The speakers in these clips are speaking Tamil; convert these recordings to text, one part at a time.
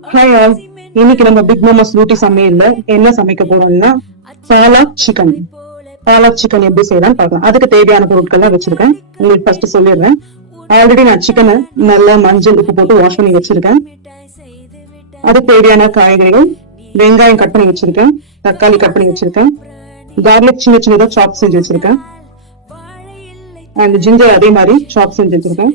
ஹாய் ஆல், இன்னைக்கு நம்ம பிக் மாமாஸ் ரோட்டி சமையல்ல என்ன சமைக்க போறோம்னா பாலக் சிக்கன். பாலக் சிக்கன் எப்படி செய்யலாம் பார்க்கலாம். அதுக்கு தேவையான பொருட்கள்லாம் வச்சிருக்கேன். உங்களுக்கு ஃபர்ஸ்ட் சொல்லிடுறேன். ஆல்ரெடி நான் சிக்கனை நல்லா மஞ்சள் உப்பு போட்டு வாஷ் பண்ணி வச்சிருக்கேன். அதுக்கு தேவையான காய்கறிகள், வெங்காயம் கட் பண்ணி வச்சிருக்கேன், தக்காளி கட் பண்ணி வச்சிருக்கேன், கார்லிக் சின்ன சின்னதா சாப் செஞ்சு வச்சிருக்கேன், அண்ட் ஜிஞ்சர் அதே மாதிரி சாப் செஞ்சு வச்சிருக்கேன்,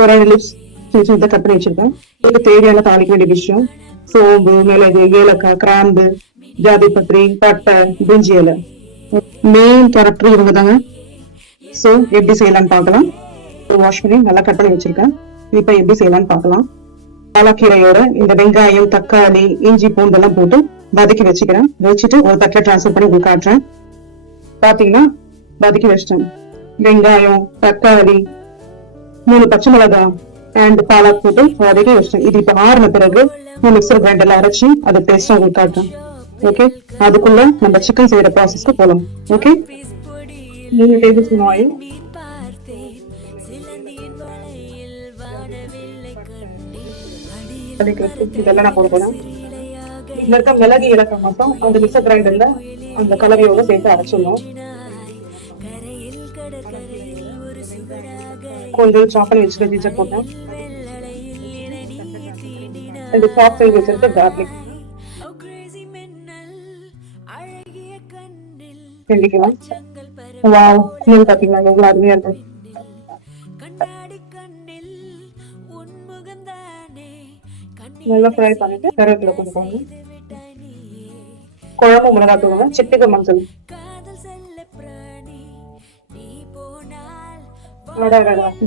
கொரியாண்டர் லீவ்ஸ் சின்ன சின்னதா கட் பண்ணி வச்சிருக்கேன். இதுக்கு தேவையான தாளிக்க வேண்டிய விஷயம் சோம்பு, மிளகு, ஏலக்காய், கிராம்பு, ஜாதிபத்திரி, பட்டை, பிரிஞ்சி இலை. மெயின் கேரக்டர் இவங்க தாங்க. சோ எப்படி செய்யலாம்னு பார்க்கலாம். வாஷ் பண்ணி நல்லா கட் பண்ணி வச்சிருக்கேன். இப்ப எப்படி செய்யலாம்னு பார்க்கலாம். பாலக்கீரையோட இந்த வெங்காயம், தக்காளி, இஞ்சி, பூண்டெல்லாம் போட்டு வதக்கி வச்சுக்கிறேன். வச்சுட்டு ஒரு தட்டில் டிரான்ஸ்ஃபர் பண்ணி உங்களுக்கு காட்டுறேன். பாத்தீங்கன்னா வதக்கி வச்சிட்டேன். வெங்காயம், தக்காளி, 3 பச்சை மிளகாய் அண்ட் பாலக் போட்டு வதக்கி வச்சிட்டேன். இது இப்ப ஆறுன பிறகு மிக்சர் கிரைண்டர்ல அரைச்சி அதை பேஸ்டா உங்களுக்கு காட்டுறேன். ஓகே, அதுக்குள்ள நம்ம சிக்கன் செய்யற ப்ராசஸ்க்கு போலாம். ஓகே, 3 டேபிள் ஸ்பூன் ஆயில், இதெல்லாம் நான் போட போறேன். இதுல இருக்க மிளகு இலக்கம் மட்டும் அந்த மிக்சர் கிரைண்டர்ல அந்த கலவையோட சேர்த்து அரைச்சிடணும். கொஞ்சம் சாப் பண்ணி வச்சுட்டு ஜிஞ்சர் போட்டேன். இந்த சாப் பண்ணி வச்சிருக்க கார்லிக் வெள்ளிக்கலாம். வாவ், ஸ்மெல் பாத்தீங்களா எவ்வளவு அருமையா இருக்கு. நல்லா ஃப்ரை பண்ணிட்டு கருவேப்பிலை கொஞ்சம் போடணும். குழம்பு மிளகாத்தூள், சிட்டிகை மஞ்சள்.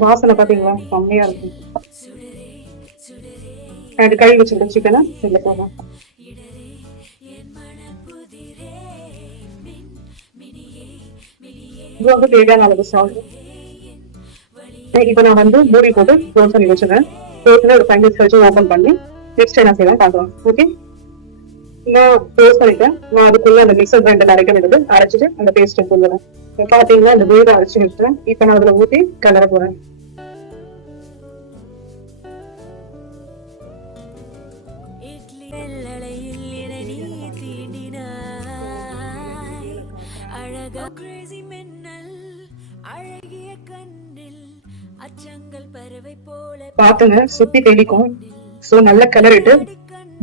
வாசனை பாத்தீங்களா செம்மையா இருக்கு. கழுவி வச்சிருக்க சிக்கனை இதுல போடலாம். தேவையான அளவு சால்ட். இப்ப நான் மூடி போட்டு க்ளோஸ் பண்ணி வச்சிருக்கேன். ஒரு 5 minutes கழிச்சு ஓபன் பண்ணி நெக்ஸ்ட் என்ன செய்யலாம் பார்க்கலாம். ஓகே, நான் க்ளோஸ் பண்ணிட்டேன். நான் அதுக்குள்ள அந்த மிக்சர் கிரைண்டர் அரைக்க வேண்டியது அரைச்சிட்டு அந்த பேஸ்ட் போடலாம். பாத்தீங்கன்னா இந்த வேலை அரைச்சி வச்சுட்டேன். இப்ப நான் அதுல ஊத்தி கிளற போறேன். பாத்துங்க, சுத்தி தெளிக்கும். சோ நல்ல கிளறிட்டு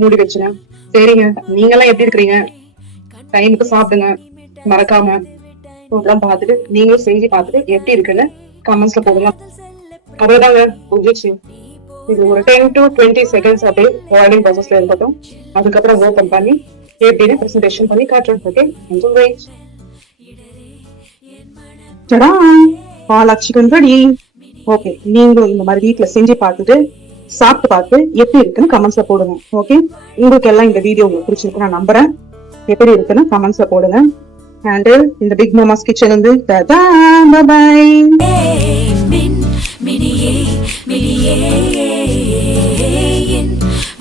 மூடி வச்சுனேன். சரிங்க, நீங்க எல்லாம் எப்படி இருக்கிறீங்க? டைமுக்கு சாப்பிடுங்க மறக்காம. பார்த்துட்டு நீங்களும் செஞ்சு பார்த்துட்டு எப்படி இருக்குன்னு கமெண்ட்ஸ்ல போடலாம். அவ்வளவுதாங்க, முடிஞ்சிச்சு. இது ஒரு 10 to 20 seconds அப்படியே பாயிலிங் ப்ராசஸ்ல இருக்கட்டும். அதுக்கப்புறம் ஓபன் பண்ணி எப்படின்னு பிரசன்டேஷன் பண்ணி காட்டுறேன். Okay, palak chicken ready. Okay, நீங்களும் இந்த மாதிரி வீட்டுல செஞ்சு பார்த்துட்டு சாப்பிட்டு பார்த்து எப்படி இருக்குன்னு கமெண்ட்ஸ்ல போடுங்க. ஓகே, உங்களுக்கு எல்லாம் இந்த வீடியோ உங்களுக்கு பிடிச்சிருக்கு நான் நம்புறேன். எப்படி இருக்குன்னு கமெண்ட்ஸ்ல போடுங்க. அண்ட் இந்த பிக் மாமாஸ் கிச்சன் வந்து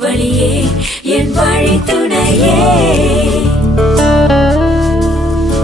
வழியே என் வழி துணையே.